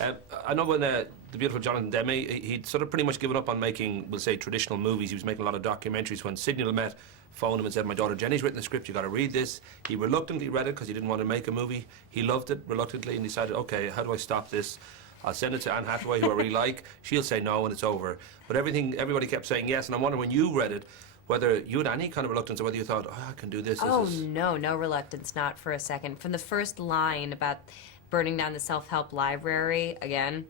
I know when the beautiful Jonathan Demme, he'd sort of pretty much given up on making, we'll say, traditional movies. He was making a lot of documentaries. When Sidney Lumet phoned him and said, my daughter Jenny's written the script, you got to read this. He reluctantly read it because he didn't want to make a movie. He loved it reluctantly and decided, okay, how do I stop this? I'll send it to Anne Hathaway, who I really like. She'll say no and it's over. But everybody kept saying yes, and I wonder when you read it, whether you had any kind of reluctance or whether you thought, oh, I can do this. Oh, no reluctance, not for a second. From the first line about burning down the self-help library, again,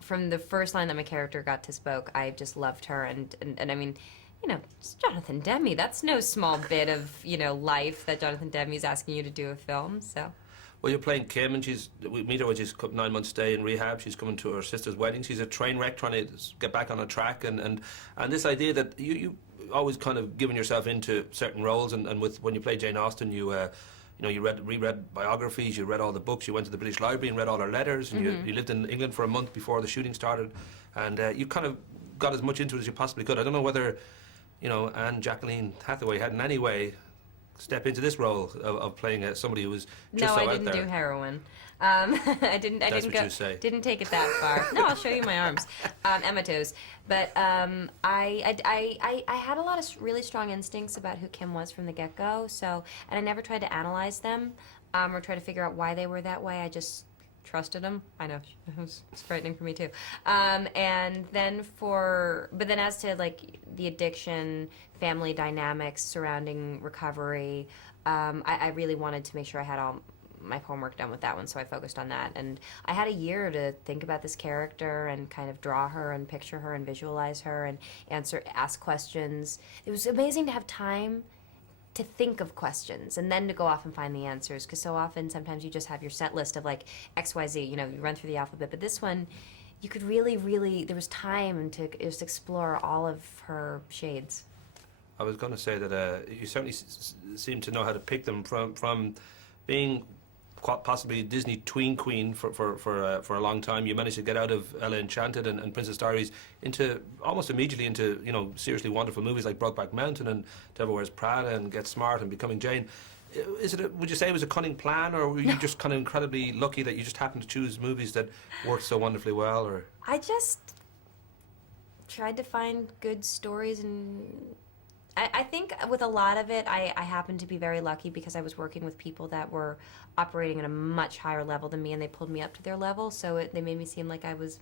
from the first line that my character got to spoke, I just loved her. And I mean, you know, it's Jonathan Demme. That's no small bit of, you know, life that Jonathan Demme is asking you to do a film, so. Well, you're playing Kim, and we meet her when she's 9 months stay in rehab. She's coming to her sister's wedding. She's a train wreck trying to get back on a track, and this idea that you always kind of given yourself into certain roles, and when you play Jane Austen, you know, you reread biographies, you read all the books, you went to the British Library and read all her letters, and you lived in England for a month before the shooting started, and you kind of got as much into it as you possibly could. I don't know whether, you know, Jacqueline Hathaway had in any way step into this role of playing somebody who was just so out there. No, I didn't do heroin. I didn't take it that far. No, I'll show you my arms and my toes. But I had a lot of really strong instincts about who Kim was from the get-go. So, and I never tried to analyze them or try to figure out why they were that way. I just trusted them. I know, it was frightening for me too. But then as to like the addiction, family dynamics surrounding recovery, I really wanted to make sure I had all my homework done with that one, so I focused on that. And I had a year to think about this character and kind of draw her and picture her and visualize her and ask questions. It was amazing to have time to think of questions and then to go off and find the answers, because so often sometimes you just have your set list of like XYZ, you know, you run through the alphabet, but this one you could really there was time to just explore all of her shades. I was going to say that you certainly seem to know how to pick them from being possibly a Disney tween queen for a long time. You managed to get out of Ella Enchanted and Princess Diaries into almost immediately into, you know, seriously wonderful movies like Brokeback Mountain and Devil Wears Prada and Get Smart and Becoming Jane. Would you say it was a cunning plan, or were you just kind of incredibly lucky that you just happened to choose movies that worked so wonderfully well? Or I just tried to find good stories, and I think with a lot of it, I happened to be very lucky because I was working with people that were operating at a much higher level than me, and they pulled me up to their level, so they made me seem like I was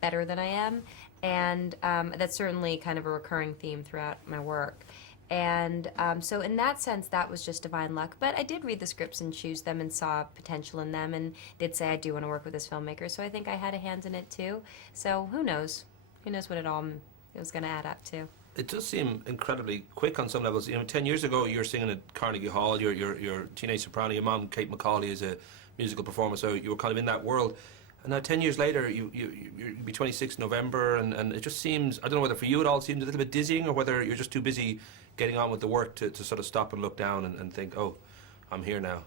better than I am, and that's certainly kind of a recurring theme throughout my work. And so in that sense, that was just divine luck. But I did read the scripts and choose them and saw potential in them, and did say I do want to work with this filmmaker, so I think I had a hand in it too. So who knows? Who knows what it was going to add up to. It does seem incredibly quick on some levels. You know, 10 years ago, you were singing at Carnegie Hall. You're teenage soprano. Your mom, Kate McCauley, is a musical performer, so you were kind of in that world. And now 10 years later, you'll be 26 in November, and it just seems, I don't know whether for you it all seems a little bit dizzying, or whether you're just too busy getting on with the work to sort of stop and look down and think, oh, I'm here now.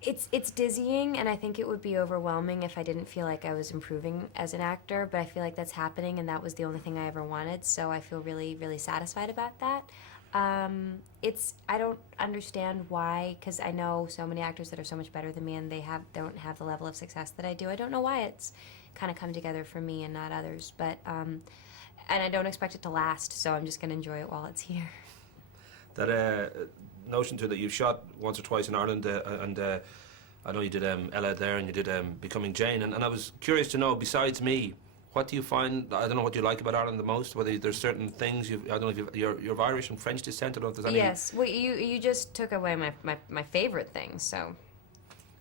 It's dizzying, and I think it would be overwhelming if I didn't feel like I was improving as an actor, but I feel like that's happening, and that was the only thing I ever wanted, so I feel really, really satisfied about that. I don't understand why, because I know so many actors that are so much better than me, and they don't have the level of success that I do. I don't know why it's kind of come together for me and not others, but and I don't expect it to last, so I'm just going to enjoy it while it's here. That notion too that you've shot once or twice in Ireland, and I know you did Ella there, and you did Becoming Jane, and I was curious to know, besides me, what do you find, I don't know what you like about Ireland the most, whether there's certain things, I don't know if you're of Irish and French descent, I don't know if there's any... Yes, well, you just took away my favorite thing, so...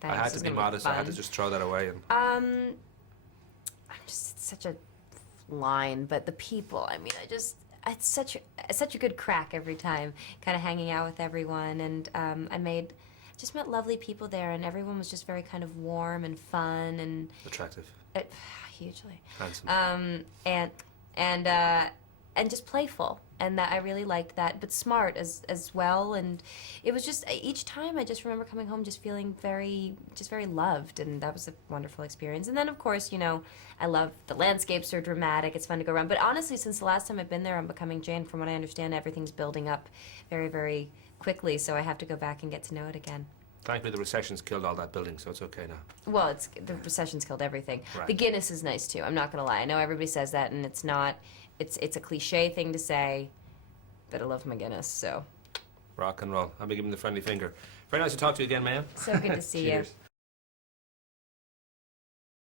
I had to be modest, I had to just throw that away. And I'm just such a line, but the people, I mean, it's such a good crack every time, kind of hanging out with everyone, and I just met lovely people there, and everyone was just very kind of warm and fun and... Attractive. Hugely. Handsome. And just playful, and that I really liked that, but smart as well, and it was just, each time I just remember coming home just feeling very loved, and that was a wonderful experience. And then of course, you know, I love the landscapes are dramatic, it's fun to go around, but honestly, since the last time I've been there on Becoming Jane, from what I understand, everything's building up very, very quickly, so I have to go back and get to know it again. Thankfully, the recession's killed all that building, so it's okay now. Well, the recession's killed everything. Right. The Guinness is nice too. I'm not gonna lie. I know everybody says that, and it's not. It's a cliche thing to say, but I love my Guinness. So. Rock and roll. I'll be giving the friendly finger. Very nice to talk to you again, ma'am. So good to see you. Cheers.